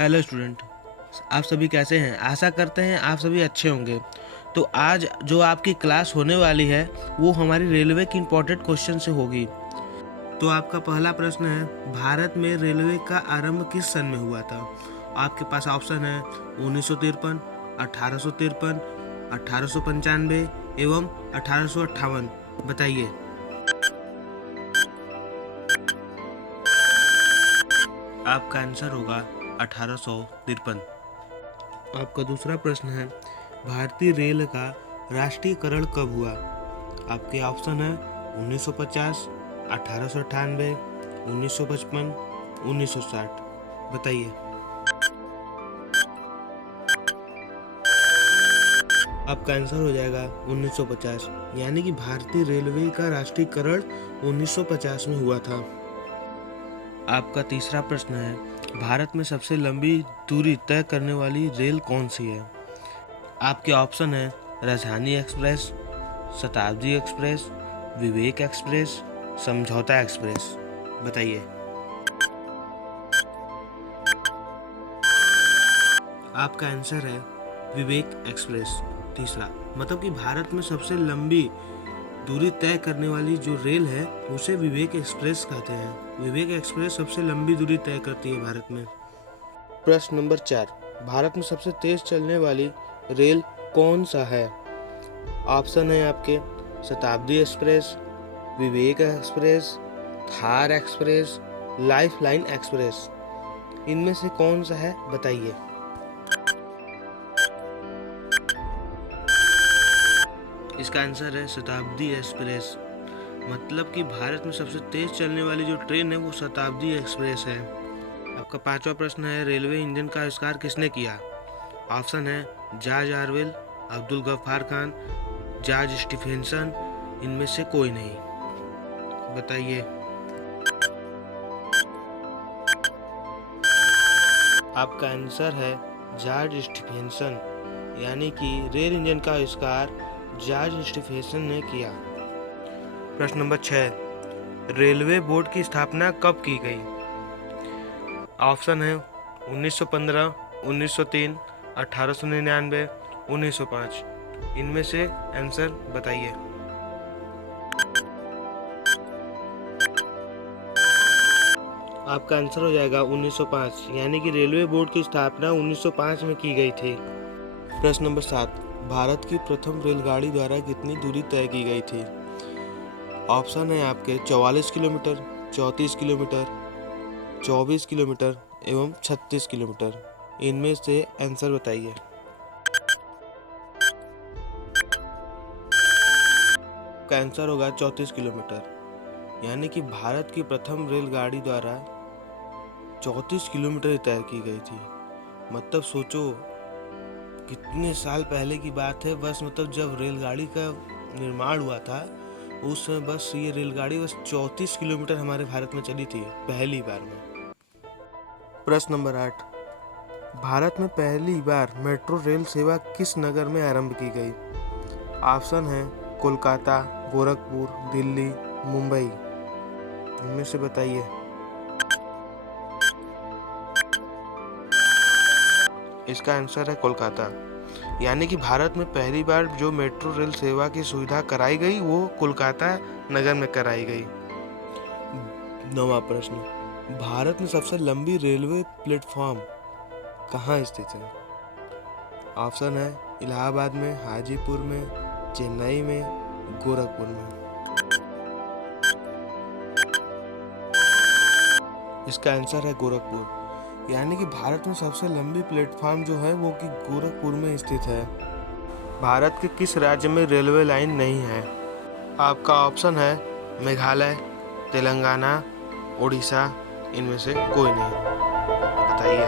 Hello student. आप सभी कैसे हैं? आशा करते हैं आप सभी अच्छे होंगे। तो आज जो आपकी क्लास होने वाली है वो हमारी रेलवे की इम्पोर्टेंट क्वेश्चन से होगी। तो आपका पहला प्रश्न है, भारत में रेलवे का आरंभ किस सन में हुआ था? आपके पास ऑप्शन है 1953, 1853, 1895 एवं 1858। बताइए। आपका आंसर होगा 1853। आपका दूसरा प्रश्न है, भारतीय रेल का राष्ट्रीयकरण कब हुआ? आपके ऑप्शन है 1950, 1898, 1955, 1960। बताइए। आपका आंसर हो जाएगा 1950, यानी कि भारतीय रेलवे का राष्ट्रीयकरण 1950 में हुआ था। आपका तीसरा प्रश्न है, भारत में सबसे लंबी दूरी तय करने वाली रेल कौन सी है? आपके ऑप्शन है राजधानी एक्सप्रेस, शताब्दी एक्सप्रेस, विवेक एक्सप्रेस, समझौता एक्सप्रेस। बताइए। आपका आंसर है विवेक एक्सप्रेस। तीसरा मतलब कि भारत में सबसे लंबी दूरी तय करने वाली जो रेल है उसे विवेक एक्सप्रेस कहते हैं। विवेक एक्सप्रेस सबसे लंबी दूरी तय करती है भारत में। प्रश्न नंबर 4, भारत में सबसे तेज चलने वाली रेल कौन सा है? ऑप्शन है आपके Shatabdi express, Vivek express, Thar express, lifeline express. इनमें से कौन सा है? बताइए। इसका आंसर है शताब्दी एक्सप्रेस। मतलब कि भारत में सबसे तेज चलने वाली जो ट्रेन है वो शताब्दी एक्सप्रेस है। आपका पांचवा प्रश्न है, रेलवे इंजन का आविष्कार किसने किया? ऑप्शन है George Orwell, Abdul Gaffar Khan, George Stephenson. इनमें से कोई नहीं। बताइए। आपका आंसर है जॉर्ज स्टीफेंसन, यानी कि रेल इंजन का आविष्कार जॉर्ज स्टीफेंसन ने किया। प्रश्न नंबर 6, रेलवे बोर्ड की स्थापना कब की गई? ऑप्शन है 1915, 1903, 1899, 1905। इनमें से आंसर बताइए। आपका आंसर हो जाएगा 1905, यानी कि रेलवे बोर्ड की स्थापना 1905 में की गई थी। प्रश्न नंबर 7, भारत की प्रथम रेलगाड़ी द्वारा कितनी दूरी तय की गई थी? ऑप्शन है आपके 44 किलोमीटर, 34 किलोमीटर, 24 किलोमीटर एवं 36 किलोमीटर। इनमें से आंसर बताइए। का आंसर होगा 34 किलोमीटर, यानी कि भारत की प्रथम रेलगाड़ी द्वारा 34 किलोमीटर तय की गई थी। मतलब सोचो कितने साल पहले की बात है। बस मतलब जब रेलगाड़ी का निर्माण हुआ था उस समय बस ये रेलगाड़ी बस 34 किलोमीटर हमारे भारत में चली थी पहली बार में। प्रश्न नंबर 8, भारत में पहली बार मेट्रो रेल सेवा किस नगर में आरंभ की गई? ऑप्शन है कोलकाता, गोरखपुर, दिल्ली, मुंबई। इनमें से बताइए। इसका आंसर है कोलकाता, यानी कि भारत में पहली बार जो मेट्रो रेल सेवा की सुविधा कराई गई वो कोलकाता नगर में कराई गई। 9वां प्रश्न, भारत में सबसे लंबी रेलवे प्लेटफॉर्म कहाँ स्थित है? ऑप्शन है इलाहाबाद में, हाजीपुर में, चेन्नई में, गोरखपुर में। इसका आंसर है गोरखपुर, यानी कि भारत में सबसे लंबी प्लेटफॉर्म जो है वो कि गोरखपुर में स्थित है। भारत के किस राज्य में रेलवे लाइन नहीं है? आपका ऑप्शन है मेघालय, तेलंगाना, उड़ीसा। इनमें से कोई नहीं। बताइए।